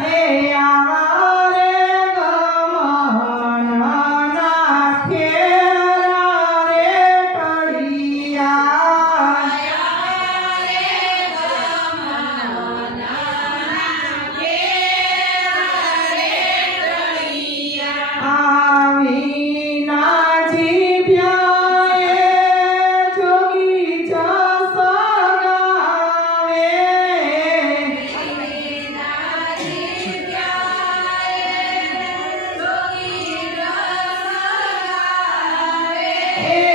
Hey, uh -huh. Hey!